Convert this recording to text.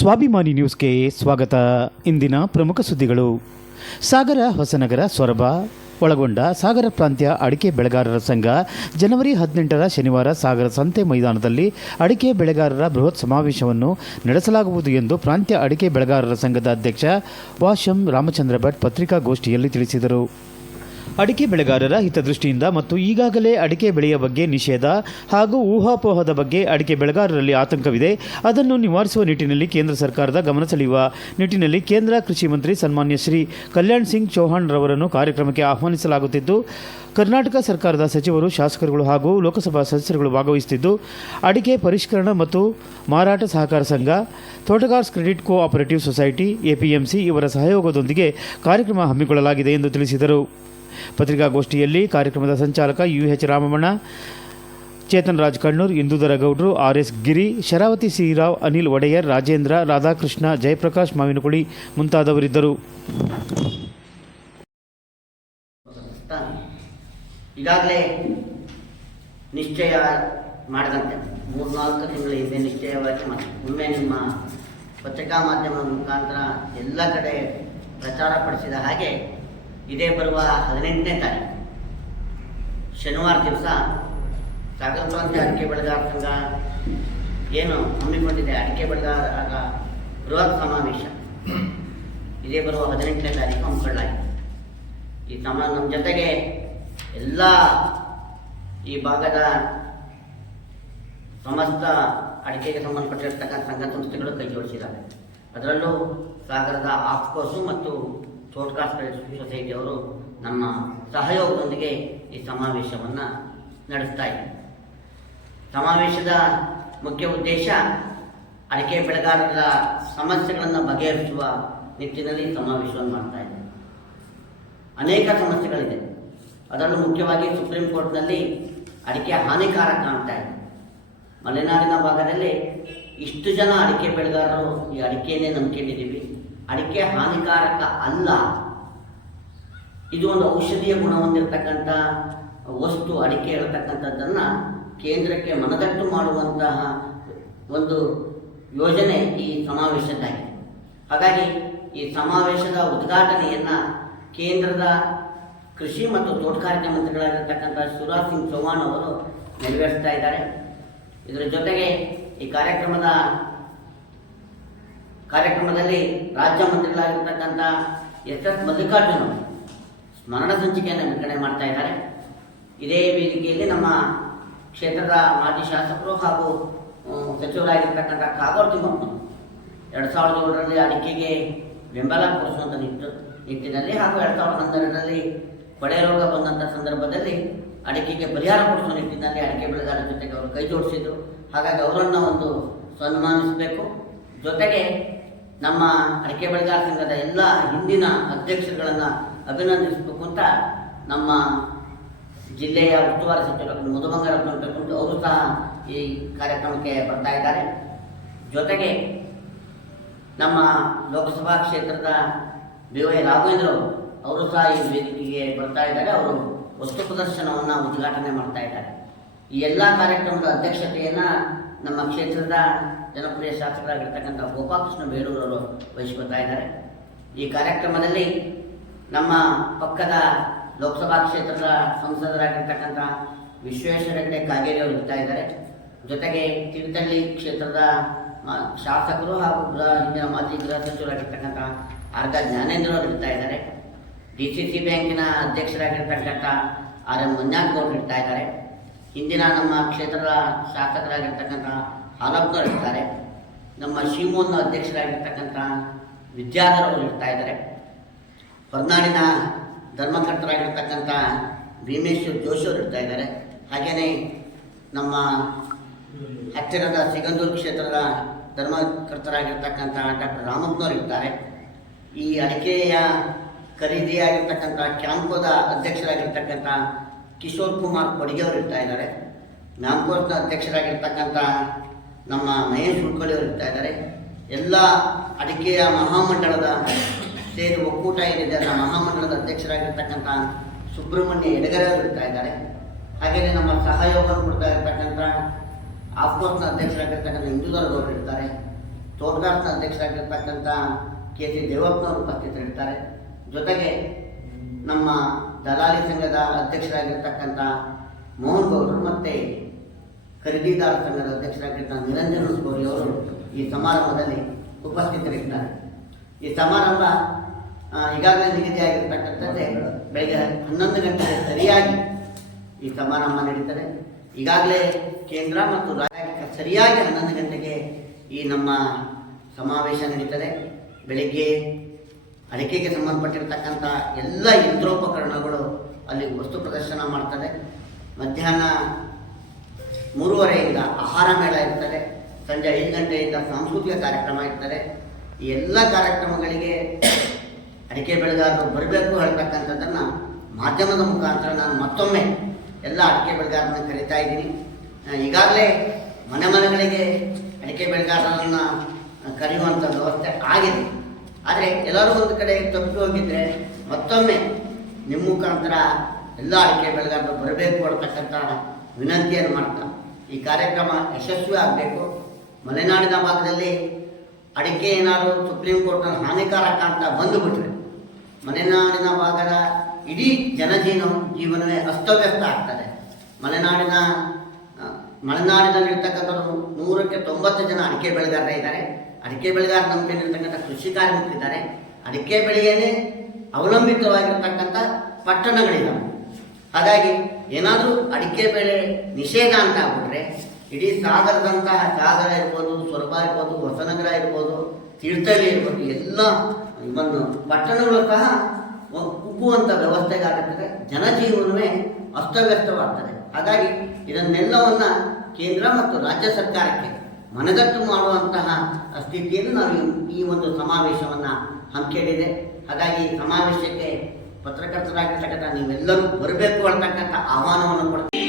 ಸ್ವಾಭಿಮಾನಿ ನ್ಯೂಸ್ಗೆ ಸ್ವಾಗತ. ಇಂದಿನ ಪ್ರಮುಖ ಸುದ್ದಿಗಳು. ಸಾಗರ, ಹೊಸನಗರ, ಸೊರಬ, ಒಳಗೊಂಡ ಸಾಗರ ಪ್ರಾಂತ್ಯ ಅಡಿಕೆ ಬೆಳೆಗಾರರ ಸಂಘ ಜನವರಿ ಹದಿನೆಂಟರ ಶನಿವಾರ ಸಾಗರ ಸಂತೆ ಮೈದಾನದಲ್ಲಿ ಅಡಿಕೆ ಬೆಳೆಗಾರರ ಬೃಹತ್ ಸಮಾವೇಶವನ್ನು ನಡೆಸಲಾಗುವುದು ಎಂದು ಪ್ರಾಂತ್ಯ ಅಡಿಕೆ ಬೆಳೆಗಾರರ ಸಂಘದ ಅಧ್ಯಕ್ಷ ವಾಶಂ ರಾಮಚಂದ್ರ ಭಟ್ ಪತ್ರಿಕಾಗೋಷ್ಠಿಯಲ್ಲಿ ತಿಳಿಸಿದರು. ಅಡಿಕೆ ಬೆಳೆಗಾರರ ಹಿತದೃಷ್ಟಿಯಿಂದ ಮತ್ತು ಈಗಾಗಲೇ ಅಡಿಕೆ ಬೆಳೆಯ ಬಗ್ಗೆ ನಿಷೇಧ ಹಾಗೂ ಊಹಾಪೋಹದ ಬಗ್ಗೆ ಅಡಿಕೆ ಬೆಳೆಗಾರರಲ್ಲಿ ಆತಂಕವಿದೆ. ಅದನ್ನು ನಿವಾರಿಸುವ ನಿಟ್ಟಿನಲ್ಲಿ ಕೇಂದ್ರ ಸರ್ಕಾರದ ಗಮನ ಸೆಳೆಯುವ ನಿಟ್ಟಿನಲ್ಲಿ ಕೇಂದ್ರ ಕೃಷಿ ಮಂತ್ರಿ ಸನ್ಮಾನ್ಯ ಶ್ರೀ ಕಲ್ಯಾಣ್ ಸಿಂಗ್ ಚೌಹಾಣ್ ರವರನ್ನು ಕಾರ್ಯಕ್ರಮಕ್ಕೆ ಆಹ್ವಾನಿಸಲಾಗುತ್ತಿದ್ದು, ಕರ್ನಾಟಕ ಸರ್ಕಾರದ ಸಚಿವರು, ಶಾಸಕರುಗಳು ಹಾಗೂ ಲೋಕಸಭಾ ಸದಸ್ಯರುಗಳು ಭಾಗವಹಿಸುತ್ತಿದ್ದು, ಅಡಿಕೆ ಪರಿಷ್ಕರಣ ಮತ್ತು ಮಾರಾಟ ಸಹಕಾರ ಸಂಘ, Totgars credit cooperative society, APMC ಇವರ ಸಹಯೋಗದೊಂದಿಗೆ ಕಾರ್ಯಕ್ರಮ ಹಮ್ಮಿಕೊಳ್ಳಲಾಗಿದೆ ಎಂದು ತಿಳಿಸಿದರು. ಪತ್ರಿಕಾಗೋಷ್ಠಿಯಲ್ಲಿ ಕಾರ್ಯಕ್ರಮದ ಸಂಚಾಲಕ ಯು ಎಚ್ ರಾಮಣ್ಣ ಚೇತನ್ ರಾಜ್ ಕಣ್ಣೂರ್ ಇಂದೂಧರ ಗೌಡ್ರು ಆರ್ ಎಸ್ ಗಿರಿ, ಶರಾವತಿ ಸಿರಾವ್ ಅನಿಲ್ ಒಡೆಯರ್, ರಾಜೇಂದ್ರ, ರಾಧಾಕೃಷ್ಣ, ಜಯಪ್ರಕಾಶ್ ಮಾವಿನಕುಳಿ ಮುಂತಾದವರಿದ್ದರು. ಈಗಾಗಲೇ ನಿಶ್ಚಯ ಮಾಡಿದಂತೆ, ಮೂರ್ನಾಲ್ಕು ತಿಂಗಳ ಹಿಂದೆ ನಿಶ್ಚಯವಾಗಿ ಒಮ್ಮೆ ನಿಮ್ಮ ಪತ್ರಿಕಾ ಮಾಧ್ಯಮದ ಮುಖಾಂತರ ಎಲ್ಲ ಕಡೆ ಪ್ರಚಾರ ಪಡಿಸಿದ ಹಾಗೆ ಇದೇ ಬರುವ ಹದಿನೆಂಟನೇ ತಾರೀಕು. ಶನಿವಾರ ದಿವಸ ಸಾಗರ ಪ್ರಾಂತ್ಯ ಅಡಿಕೆ ಬೆಳೆಗಾರ ಸಂಘ ಏನು ಹಮ್ಮಿಕೊಂಡಿದೆ, ಅಡಿಕೆ ಬೆಳೆಗಾರರ ಬೃಹತ್ ಸಮಾವೇಶ. ಇದೇ ಬರುವ ಹದಿನೆಂಟನೇ ತಾರೀಕು ಹಮ್ಮಿಕೊಳ್ಳಲಾಗಿದೆ. ಈ ತಮ್ಮ ನಮ್ಮ ಜೊತೆಗೆ ಎಲ್ಲ ಈ ಭಾಗದ ಸಮಸ್ತ ಅಡಿಕೆಗೆ ಸಂಬಂಧಪಟ್ಟಿರ್ತಕ್ಕಂಥ ಸಂಘ ಸಂಸ್ಥೆಗಳು ಕೈ ಜೋಡಿಸಿದ್ದಾರೆ. ಅದರಲ್ಲೂ ಸಾಗರದ ಆಫ್ಕೋಸು ಮತ್ತು ತೋಟಕಾಸ್ ಕ್ರೆಡಿಟ್ ಸೊಸೈಟಿಯವರು ನಮ್ಮ ಸಹಯೋಗದೊಂದಿಗೆ ಈ ಸಮಾವೇಶವನ್ನು ನಡೆಸ್ತಾ ಇದೆ ಸಮಾವೇಶದ ಮುಖ್ಯ ಉದ್ದೇಶ ಅಡಿಕೆ ಬೆಳೆಗಾರರ ಸಮಸ್ಯೆಗಳನ್ನು ಬಗೆಹರಿಸುವ ನಿಟ್ಟಿನಲ್ಲಿ ಸಮಾವೇಶವನ್ನು ಮಾಡ್ತಾ ಇದೆ ಅನೇಕ ಸಮಸ್ಯೆಗಳಿದೆ. ಅದರಲ್ಲೂ ಮುಖ್ಯವಾಗಿ ಸುಪ್ರೀಂ ಕೋರ್ಟ್ನಲ್ಲಿ ಅಡಿಕೆ ಹಾನಿಕಾರಕ ಕಾಣ್ತಾ ಇದೆ. ಮಲೆನಾಡಿನ ಭಾಗದಲ್ಲಿ ಇಷ್ಟು ಜನ ಅಡಿಕೆ ಬೆಳೆಗಾರರು ಈ ಅಡಿಕೆಯನ್ನೇ ನಂಬಿಕೊಂಡಿದ್ದೀವಿ. ಅಡಿಕೆ ಹಾನಿಕಾರಕ ಅಲ್ಲ. ಇದು ಒಂದು ಔಷಧೀಯ ಗುಣ ಹೊಂದಿರತಕ್ಕಂಥ ವಸ್ತು ಅಡಿಕೆ ಹೇಳ್ತಕ್ಕಂಥದ್ದನ್ನು ಕೇಂದ್ರಕ್ಕೆ ಮನದಟ್ಟು ಮಾಡುವಂತಹ ಒಂದು ಯೋಜನೆ ಈ ಸಮಾವೇಶದ್ದಾಗಿದೆ ಹಾಗಾಗಿ ಈ ಸಮಾವೇಶದ ಉದ್ಘಾಟನೆಯನ್ನು ಕೇಂದ್ರದ ಕೃಷಿ ಮತ್ತು ತೋಟಗಾರಿಕೆ ಮಂತ್ರಿಗಳಾಗಿರ್ತಕ್ಕಂಥ ಶಿವರಾಜ್ ಸಿಂಗ್ ಚೌಹಾಣ್ ಅವರು ನೆರವೇರಿಸ್ತಾ ಇದ್ದಾರೆ. ಇದರ ಜೊತೆಗೆ ಈ ಕಾರ್ಯಕ್ರಮದ ಕಾರ್ಯಕ್ರಮದಲ್ಲಿ ರಾಜ್ಯ ಮಂತ್ರಿಗಳಾಗಿರ್ತಕ್ಕಂಥ ಎಸ್ ಎಸ್ ಮಲ್ಲಿಕಾರ್ಜುನ್ ಸ್ಮರಣ ಸಂಚಿಕೆಯನ್ನು ವಿತರಣೆ ಮಾಡ್ತಾ ಇದ್ದಾರೆ. ಇದೇ ವೇದಿಕೆಯಲ್ಲಿ ನಮ್ಮ ಕ್ಷೇತ್ರದ ಮಾಜಿ ಶಾಸಕರು ಹಾಗೂ ಸಚಿವರಾಗಿರ್ತಕ್ಕಂಥ ಕಾಗೋಡು ತಿಮ್ಮಪ್ಪ ಎರಡು ಸಾವಿರದ ಏಳರಲ್ಲಿ ಅಡಿಕೆಗೆ ಬೆಂಬಲ ಕೊಡಿಸುವಂಥ ನಿಟ್ಟು, ನಿಟ್ಟಿನಲ್ಲಿ ಹಾಗೂ ಎರಡು ಸಾವಿರದ ಹನ್ನೆರಡರಲ್ಲಿ ಕೊಳೆ ರೋಗ ಬಂದಂಥ ಸಂದರ್ಭದಲ್ಲಿ ಅಡಿಕೆಗೆ ಪರಿಹಾರ ಕೊಡಿಸುವ ನಿಟ್ಟಿನಲ್ಲಿ ಅಡಿಕೆ ಬೆಳೆಗಾರರ ಜೊತೆಗೆ ಅವರು ಕೈ ಜೋಡಿಸಿದ್ರು. ಹಾಗಾಗಿ ಅವರನ್ನು ಒಂದು ಸನ್ಮಾನಿಸಬೇಕು. ಜೊತೆಗೆ ನಮ್ಮ ಅಡಿಕೆ ಬೆಳೆಗಾರ ಸಂಘದ ಎಲ್ಲ ಹಿಂದಿನ ಅಧ್ಯಕ್ಷರುಗಳನ್ನು ಅಭಿನಂದಿಸಬೇಕು ಅಂತ ನಮ್ಮ ಜಿಲ್ಲೆಯ ಉಸ್ತುವಾರಿ ಸಚಿವರು ಮಧುಬಂಗಾರಪ್ಪನ ಕರ್ಕೊಂಡು ಅವರು ಸಹ ಈ ಕಾರ್ಯಕ್ರಮಕ್ಕೆ ಬರ್ತಾ ಇದ್ದಾರೆ. ಜೊತೆಗೆ ನಮ್ಮ ಲೋಕಸಭಾ ಕ್ಷೇತ್ರದ ಬಿ ವೈ ರಾಘವೇಂದ್ರ ಅವರು ಅವರು ಸಹ ಈ ವೇದಿಕೆಗೆ ಬರ್ತಾ ಇದ್ದಾರೆ. ಅವರು ವಸ್ತು ಪ್ರದರ್ಶನವನ್ನು ಉದ್ಘಾಟನೆ ಮಾಡ್ತಾ ಇದ್ದಾರೆ. ಈ ಎಲ್ಲ ಕಾರ್ಯಕ್ರಮದ ಅಧ್ಯಕ್ಷತೆಯನ್ನು ನಮ್ಮ ಕ್ಷೇತ್ರದ ಜನಪ್ರಿಯ ಶಾಸಕರಾಗಿರ್ತಕ್ಕಂಥ ಗೋಪಾಲಕೃಷ್ಣ ಬೇಡೂರವರು ವಹಿಸ್ಕೊತಾ ಇದ್ದಾರೆ. ಈ ಕಾರ್ಯಕ್ರಮದಲ್ಲಿ ನಮ್ಮ ಪಕ್ಕದ ಲೋಕಸಭಾ ಕ್ಷೇತ್ರದ ಸಂಸದರಾಗಿರ್ತಕ್ಕಂಥ ವಿಶ್ವೇಶ್ವರ ಕಾಗೇರಿ ಅವರು ಇರ್ತಾ ಇದ್ದಾರೆ. ಜೊತೆಗೆ ತೀರ್ಥಹಳ್ಳಿ ಕ್ಷೇತ್ರದ ಶಾಸಕರು ಹಾಗೂ ಗೃಹ, ಹಿಂದಿನ ಮಾಜಿ ಗೃಹ ಸಚಿವರಾಗಿರ್ತಕ್ಕಂಥ ಆರ್ಗ ಜ್ಞಾನೇಂದ್ರ ಅವರು ಇರ್ತಾ ಇದ್ದಾರೆ. ಡಿ ಸಿ ಸಿ ಬ್ಯಾಂಕಿನ ಅಧ್ಯಕ್ಷರಾಗಿರ್ತಕ್ಕಂಥ ಆರ್ ಎಂ ಮಂಜಾಕ್ ಗೌಡ್ರು ಇರ್ತಾ ಇದ್ದಾರೆ. ಹಿಂದಿನ ನಮ್ಮ ಕ್ಷೇತ್ರದ ಶಾಸಕರಾಗಿರ್ತಕ್ಕಂಥ ಇರ್ತಾರೆ. ನಮ್ಮ ಶಿವಮೊಗ್ಗನ ಅಧ್ಯಕ್ಷರಾಗಿರ್ತಕ್ಕಂಥ ವಿದ್ಯಾಧರವರು ಇರ್ತಾ ಇದ್ದಾರೆ. ಹೊರನಾಡಿನ ಧರ್ಮಕರ್ತರಾಗಿರ್ತಕ್ಕಂಥ ಭೀಮೇಶ್ವರ್ ಜೋಶಿ ಅವರು ಇರ್ತಾ ಇದ್ದಾರೆ. ಹಾಗೆಯೇ ನಮ್ಮ ಹತ್ತಿರದ ಸಿಗಂದೂರು ಕ್ಷೇತ್ರದ ಧರ್ಮಕರ್ತರಾಗಿರ್ತಕ್ಕಂಥ ಡಾಕ್ಟರ್ ರಾಮಪ್ಪನವರು ಇರ್ತಾರೆ. ಈ ಅಡಿಕೆಯ ಖರೀದಿಯಾಗಿರ್ತಕ್ಕಂಥ ಕ್ಯಾಂಪೋದ ಅಧ್ಯಕ್ಷರಾಗಿರ್ತಕ್ಕಂಥ ಕಿಶೋರ್ ಕುಮಾರ್ ಕೊಡಿಗೆ ಅವರು ಇರ್ತಾ ಇದ್ದಾರೆ. ಮ್ಯಾಂಕೋರ್ನ ಅಧ್ಯಕ್ಷರಾಗಿರ್ತಕ್ಕಂಥ ನಮ್ಮ ಮಹೇಶ್ ಹುಡ್ಕೊಳ್ಳಿ ಅವರು ಇರ್ತಾ ಇದ್ದಾರೆ. ಎಲ್ಲ ಅಡಿಕೆಯ ಮಹಾಮಂಡಳದ ಸೇರಿ ಒಕ್ಕೂಟ ಏನಿದೆ, ಅದರ ಮಹಾಮಂಡಳದ ಅಧ್ಯಕ್ಷರಾಗಿರ್ತಕ್ಕಂಥ ಸುಬ್ರಹ್ಮಣ್ಯ ಎಡಗರೆ ಅವರು ಇರ್ತಾ ಇದ್ದಾರೆ. ಹಾಗೆಯೇ ನಮ್ಮ ಸಹಯೋಗ ಕೊಡ್ತಾ ಇರ್ತಕ್ಕಂಥ ಆಫ್ಕೋರ್ಸ್ನ ಅಧ್ಯಕ್ಷರಾಗಿರ್ತಕ್ಕಂಥ ಹಿಂದೂದವ್ರು ಇರ್ತಾರೆ. ತೋಟಗಾರ್ಸ್ನ ಅಧ್ಯಕ್ಷರಾಗಿರ್ತಕ್ಕಂಥ ಕೆ ಸಿ ದೇವಪ್ಪನವರು ಉಪಸ್ಥಿತರಿರ್ತಾರೆ. ಜೊತೆಗೆ ನಮ್ಮ ದಲಾಲಿ ಸಂಘದ ಅಧ್ಯಕ್ಷರಾಗಿರ್ತಕ್ಕಂಥ ಮೋಹನ್ ಗೌಡರು ಮತ್ತು ಖರೀದಿದಾರ ಸಂಘದ ಅಧ್ಯಕ್ಷರಾಗಿದ್ದ ನಿರಂಜನ ಸ್ಕೋರಿ ಅವರು ಈ ಸಮಾರಂಭದಲ್ಲಿ ಉಪಸ್ಥಿತರಿರ್ತಾರೆ ಈ ಸಮಾರಂಭ ಈಗಾಗಲೇ ನಿಗದಿಯಾಗಿರ್ತಕ್ಕಂಥದ್ದೇ ಬೆಳಗ್ಗೆ ಹನ್ನೊಂದು ಗಂಟೆಗೆ ಸರಿಯಾಗಿ ಈ ಸಮಾರಂಭ ನಡೀತಾರೆ ಈಗಾಗಲೇ ಕೇಂದ್ರ ಮತ್ತು ರಾಜ್ಯ ಸರಿಯಾಗಿ ಹನ್ನೊಂದು ಗಂಟೆಗೆ ಈ ನಮ್ಮ ಸಮಾವೇಶ ನಡೀತದೆ. ಬೆಳಿಗ್ಗೆ ಅಡಿಕೆಗೆ ಸಂಬಂಧಪಟ್ಟಿರ್ತಕ್ಕಂಥ ಎಲ್ಲ ಯಂತ್ರೋಪಕರಣಗಳು ಅಲ್ಲಿ ವಸ್ತು ಪ್ರದರ್ಶನ ಮಾಡ್ತದೆ. ಮಧ್ಯಾಹ್ನ ಮೂರುವರೆಯಿಂದ ಆಹಾರ ಮೇಳ ಇರ್ತದೆ. ಸಂಜೆ ಐದು ಗಂಟೆಯಿಂದ ಸಾಂಸ್ಕೃತಿಕ ಕಾರ್ಯಕ್ರಮ ಇರ್ತದೆ. ಈ ಎಲ್ಲ ಕಾರ್ಯಕ್ರಮಗಳಿಗೆ ಅಡಿಕೆ ಬೆಳೆಗಾರರು ಬರಬೇಕು ಹೇಳ್ತಕ್ಕಂಥದ್ದನ್ನು ಮಾಧ್ಯಮದ ಮುಖಾಂತರ ನಾನು ಮತ್ತೊಮ್ಮೆ ಎಲ್ಲ ಅಡಿಕೆ ಬೆಳೆಗಾರರನ್ನ ಕರಿತಾ ಇದ್ದೀನಿ. ಈಗಾಗಲೇ ಮನೆ ಮನೆಗಳಿಗೆ ಅಡಿಕೆ ಬೆಳೆಗಾರರನ್ನು ಕರೆಯುವಂಥ ವ್ಯವಸ್ಥೆ ಆಗಿದೆ. ಆದರೆ ಎಲ್ಲರೂ ಒಂದು ಕಡೆ ತಪ್ಪಿ ಹೋಗಿದ್ದರೆ ಮತ್ತೊಮ್ಮೆ ನಿಮ್ಮ ಮುಖಾಂತರ ಎಲ್ಲ ಅಡಿಕೆ ಬೆಳೆಗಾರರು ಬರಬೇಕು ಅಂತಕ್ಕಂಥ ವಿನಂತಿಯನ್ನು ಮಾಡ್ತಾ ಈ ಕಾರ್ಯಕ್ರಮ ಯಶಸ್ವಿ ಆಗಬೇಕು. ಮಲೆನಾಡಿನ ಭಾಗದಲ್ಲಿ ಅಡಿಕೆ ಏನಾದರೂ ಸುಪ್ರೀಂ ಕೋರ್ಟ್ನಲ್ಲಿ ಹಾನಿಕಾರಕ ಅಂತ ಬಂದುಬಿಟ್ರೆ ಮಲೆನಾಡಿನ ಭಾಗದ ಇಡೀ ಜನಜೀವನ ಜೀವನವೇ ಅಸ್ತವ್ಯಸ್ತ ಆಗ್ತದೆ. ಮಲೆನಾಡಿನ ಮಲೆನಾಡಿನಲ್ಲಿರ್ತಕ್ಕಂಥವ್ರು ನೂರಕ್ಕೆ ತೊಂಬತ್ತು ಜನ ಅಡಿಕೆ ಬೆಳೆಗಾರರೇ ಇದ್ದಾರೆ. ಅಡಿಕೆ ಬೆಳೆಗಾರ ನಂಬಿಕೆಯಲ್ಲಿರ್ತಕ್ಕಂಥ ಕೃಷಿ ಕಾರ್ಮಿಕರಿದ್ದಾರೆ ಅಡಿಕೆ ಬೆಳೆಯನ್ನೇ ಅವಲಂಬಿತವಾಗಿರ್ತಕ್ಕಂಥ ಪಟ್ಟಣಗಳಿದ್ದಾವೆ ಹಾಗಾಗಿ ಏನಾದರೂ ಅಡಿಕೆ ಬೆಳೆ ನಿಷೇಧ ಅಂತ ಆಗ್ಬಿಟ್ರೆ, ಇಡೀ ಸಾಗರದಂತಹ ಸಾಗರ ಇರ್ಬೋದು ಸೊರಬ ಇರ್ಬೋದು, ಹೊಸನಗರ ಇರ್ಬೋದು, ತೀರ್ಥಹಳ್ಳಿ ಇರ್ಬೋದು, ಎಲ್ಲ ಒಂದು ಪಟ್ಟಣಗಳು ಸಹ ಕುಗ್ಗುವಂಥ ವ್ಯವಸ್ಥೆಗಾಗುತ್ತದೆ ಜನಜೀವನವೇ ಅಸ್ತವ್ಯಸ್ತವಾಗ್ತದೆ. ಹಾಗಾಗಿ ಇದನ್ನೆಲ್ಲವನ್ನು ಕೇಂದ್ರ ಮತ್ತು ರಾಜ್ಯ ಸರ್ಕಾರಕ್ಕೆ ಮನದಟ್ಟು ಮಾಡುವಂತಹ ಸ್ಥಿತಿಯನ್ನು ನಾವು ಈ- ಒಂದು ಸಮಾವೇಶವನ್ನು ಹಮ್ಮಿಕೊಂಡಿದೆ ಹಾಗಾಗಿ ಸಮಾವೇಶಕ್ಕೆ ಪತ್ರಕರ್ತರಾಗಿರ್ತಕ್ಕಂಥ ನೀವೆಲ್ಲರೂ ಬರಬೇಕು ಅಂತಕ್ಕಂಥ ಆಹ್ವಾನವನ್ನು ಕೊಡ್ತೀವಿ.